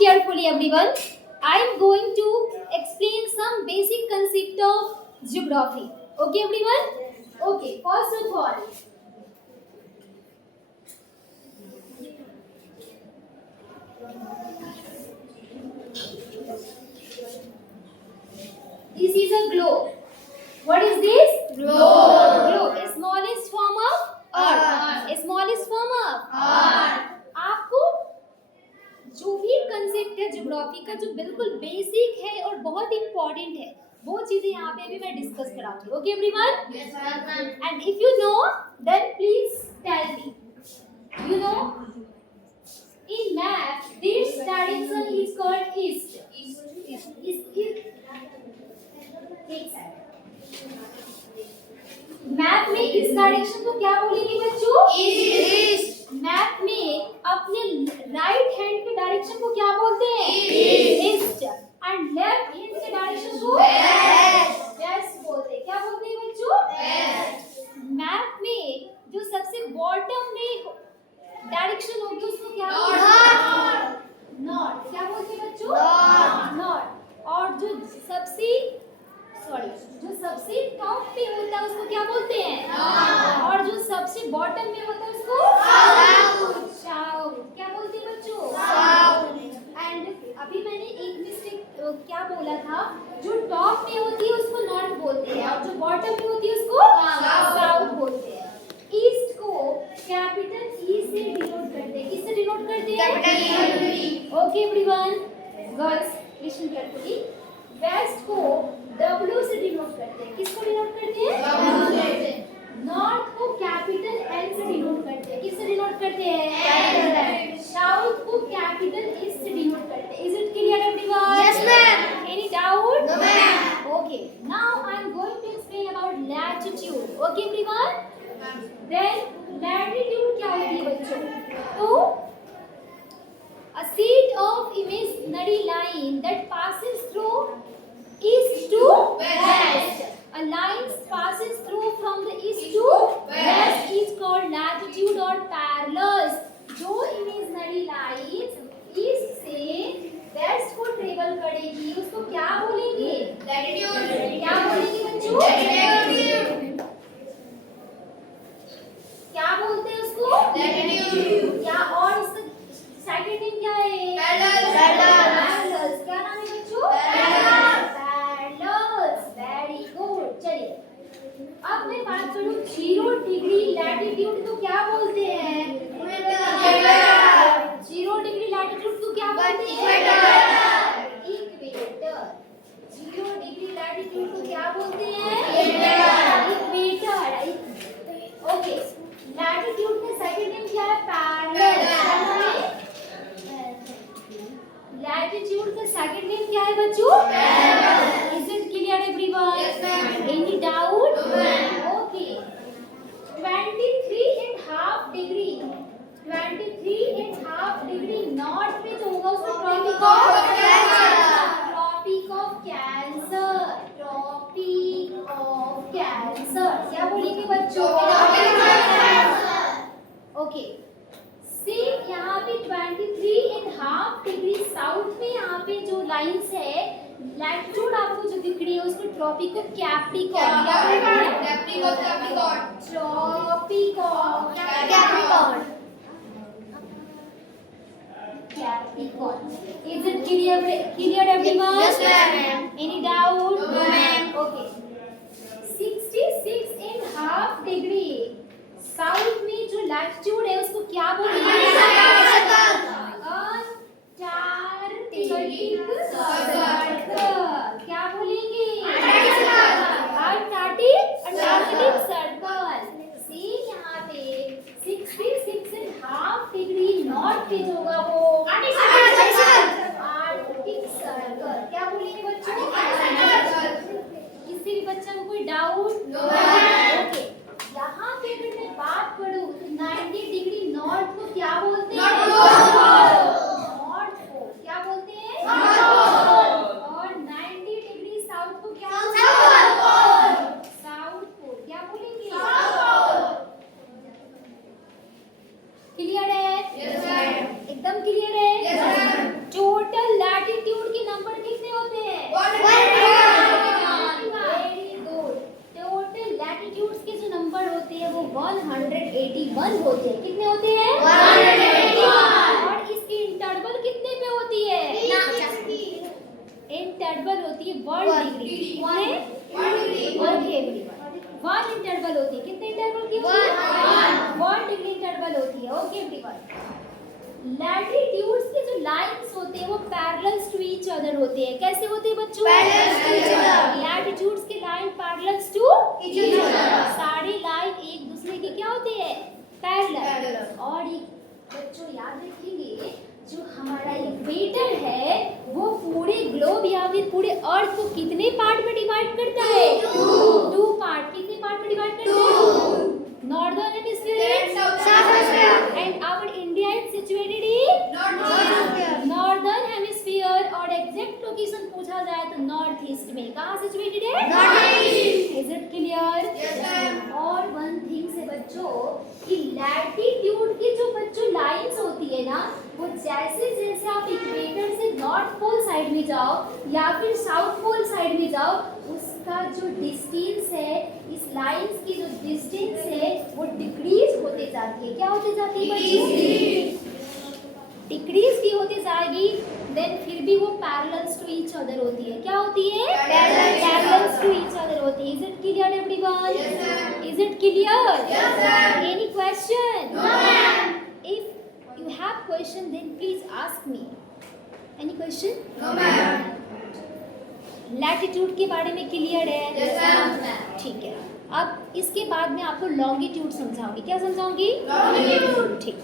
carefully everyone. I am going to explain some basic concept of geography. Okay everyone? Okay, first of all, this is a globe. What is this? Globe. Smallest form of earth. Smallest form of earth. आपको जो भी concept है geography का जो बिल्कुल basic है और बहुत इंपॉर्टेंट है वो चीजें यहाँ पे भी मैं डिस्कस कराऊंगी. Okay everyone? Yes, ma'am. And if you know then please tell me. You know in map this direction is called east. एक साइड मैप में इस डायरेक्शन को क्या बोलेंगे बच्चों? ईस्ट. मैप में अपने राइट हैंड के डायरेक्शन को क्या बोलते हैं? ईस्ट. एंड लेफ्ट हैंड के डायरेक्शन को वेस्ट. वेस्ट बोलते हैं. क्या बोलते हैं बच्चों? वेस्ट. मैप में जो सबसे बॉटम में डायरेक्शन होगी उसको क्या बोलते हैं? नॉर्थ. क्या बोलते हैं बच्चों? नॉर्थ. और जो सबसे टॉप पे होता है उसको क्या बोलते हैं? और जो सबसे बॉटम में होता है उसको साउथ. क्या बोलते हैं बच्चों? साउथ. एंड अभी मैंने एक मिस्टेक क्या बोला था, जो टॉप में होती है उसको नॉर्थ बोलते हैं और जो बॉटम में होती है उसको साउथ बोलते हैं. ईस्ट को कैपिटल ई से डिनोट करते हैं. किससे डिनोट करते हैं? Capital E. Okay everyone, girls listen carefully. West को W से डिनोट करते हैं. किसको डिनोट करते हैं? W से. नॉर्थ को कैपिटल N से डिनोट करते हैं. किससे डिनोट करते हैं? Capital N. साउथ को कैपिटल S से डिनोट करते हैं. Is it clear everyone? Yes, ma'am. Any doubt? No, ma'am. Okay, now I am going to explain about latitude. Okay everyone? Then latitude क्या होती है बच्चों? तो a sheet of imaginary line that passes through east to west. A line passes through from the east to west is called latitude or parallels. जो imaginary lines east से west को travel करेगी उसको क्या बोलेंगे? Latitude. क्या बोलेंगे बच्चों? Latitude. क्या बोलते हैं उसको? Latitude. क्या और इसका सेकंड नेम क्या है? Parallels. Parallels. क्या नाम है बच्चों? Parallels. Parallels. Very good. चलिए अब मैं बात करूं 0 डिग्री लैटिट्यूड को क्या बोलते हैं? Equator. 0 डिग्री लैटिट्यूड को क्या बोलते हैं? इक्वेटर. 0 डिग्री लैटिट्यूड को क्या बोलते हैं? इक्वेटर. ओके, लैटिट्यूड का सेकंड नेम क्या है? पैरेलल. लैटिट्यूड का सेकंड नेम क्या है बच्चों? Parallel. Is it clear everyone? Yes, ma'am. Any doubt? No, ma'am. Okay. 23.5 degree 23.5 degree north में जो होगा उसको tropic of cancer. Tropic of cancer. क्या बोलेंगे बच्चों? ओके, सी यहाँ पे 23.5 डिग्री साउथ में यहाँ पे जो लाइंस है लैटिट्यूड आपको जो दिख रही है उसको ट्रॉपिक ऑफ कैप्रिकॉर्न. क्या बोलते हैं? Capricorn. ट्रॉपिकॉर्न. Capricorn. Is it clear everyone? Yes, ma'am. Any doubt? No, ma'am. Okay. 66.5 degree south में जो लैटिट्यूड है उसको क्या बोलते हैं? Antarctic circle. क्या बोलेंगे? Antarctic circle. सी यहाँ पे 66.5 डिग्री नॉर्थ पे जो होगा वो आर्कटिक सर्कल. क्या बोलेंगे बच्चों? किसी भी बच्चा को कोई डाउट? No. ओके, यहाँ पे अगर मैं बात करूँ तो 90 डिग्री नॉर्थ को क्या बोलते हैं? नॉर्थ को क्या बोलते हैं? और 90 डिग्री साउथ को क्या बोलते हैं? साउथ को क्या बोलेंगे? क्लियर है? Yes, ma'am. एकदम क्लियर है? Yes, पर लैटिट्यूड्स के जो लाइंस होते हैं वो पैरेलल्स टू ईच अदर होते हैं। कैसे होते हैं बच्चों? Parallels to each other. Latitudes के line parallels to Each other. सारे लाइन एक दूसरे के क्या होते हैं? पैरेलल। Parallel. और ये बच्चों याद रखेंगे जो हमारा इक्वेटर है वो पूरे ग्लोब या फिर पूरे अर्थ को कितने पार्ट में डिवाइड करता है? Two part. कितने पार्ट में डिवाइड करता है? Northern hemisphere South Hemisphere. And our India is situated in North. Northern hemisphere और एग्जैक्ट लोकेशन पूछा जाए तो नॉर्थ ईस्ट में। कहाँ सिचुएटेड है? North East. Is it clear? Yes, ma'am. और वन थिंग से बच्चों कि लैटिट्यूड की जो बच्चों लाइंस होती है ना वो जैसे जैसे आप इक्वेटर से नॉर्थ पोल साइड में जाओ या फिर साउथ पोल साइड में जाओ उसका जो डिस्टेंस है इस लाइंस की जो डिस्टेंस है वो डिक्रीज होते जाती है। क्या होते जाती है बच्चों? डिक्रीज की होती जाएगी। देन फिर भी वो पैरेलल्स टू ईच अदर होती है। क्या होती है? पैरेलल्स टू ईच अदर होती है। Is it clear everyone? Yes, ma'am. Is it clear? Yes, ma'am. Any question? No, ma'am. If you have question then please ask me. Any question? No, ma'am. Latitude के बारे में clear है? Yes, ma'am. ठीक है। अब इसके बाद मैं आपको लॉन्गिट्यूड समझाऊंगी। क्या समझाऊंगी? Longitude. ठीक है।